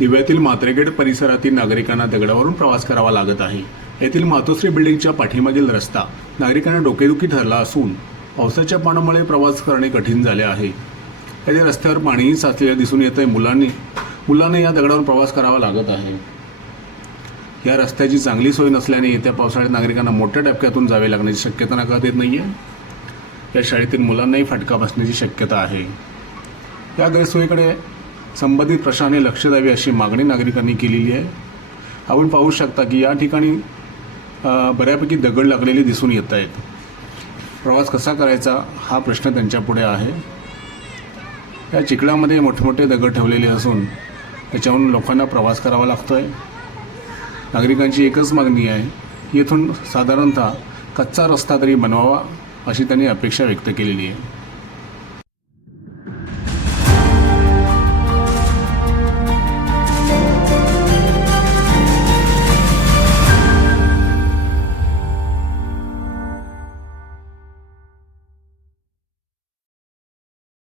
दिव्यातील मात्रेगड परिसरातील नागरिकांना दगडावरून प्रवास करावा लागत आहे. येथील मातोश्री बिल्डिंगच्या पाठीमागील रस्ता नागरिकांना डोकेदुखी ठरला असून पावसाच्या पाण्यामुळे प्रवास करणे कठीण झाले आहे. येथे रस्त्यावर पाणीही साचलेलं दिसून येत आहे मुलांनी मुलांना या दगडावर प्रवास करावा लागत आहे. या रस्त्याची चांगली सोय नसल्याने येत्या पावसाळ्यात नागरिकांना मोठ्या टप्प्यातून जावे लागण्याची शक्यता नकळत येत नाही आहे या शाळेतील मुलांनाही फटका बसण्याची शक्यता आहे. या गैरसोयीकडे संबंधित प्रशासनाने लक्ष द्यावे अशी मागणी नागरिकांनी केलेली आहे. आपण पाहू शकता की या ठिकाणी बऱ्यापैकी दगड लागलेले दिसून येत आहेत. प्रवास कसा करायचा हा प्रश्न त्यांच्यापुढे आहे. या चिखलामध्ये मोठमोठे दगड ठेवलेले असून त्याच्यावरून लोकांना प्रवास करावा लागतो आहे नागरिकांची एकच मागणी आहे येथून साधारणतः कच्चा रस्ता तरी बनवावा अशी त्यांनी अपेक्षा व्यक्त केलेली आहे.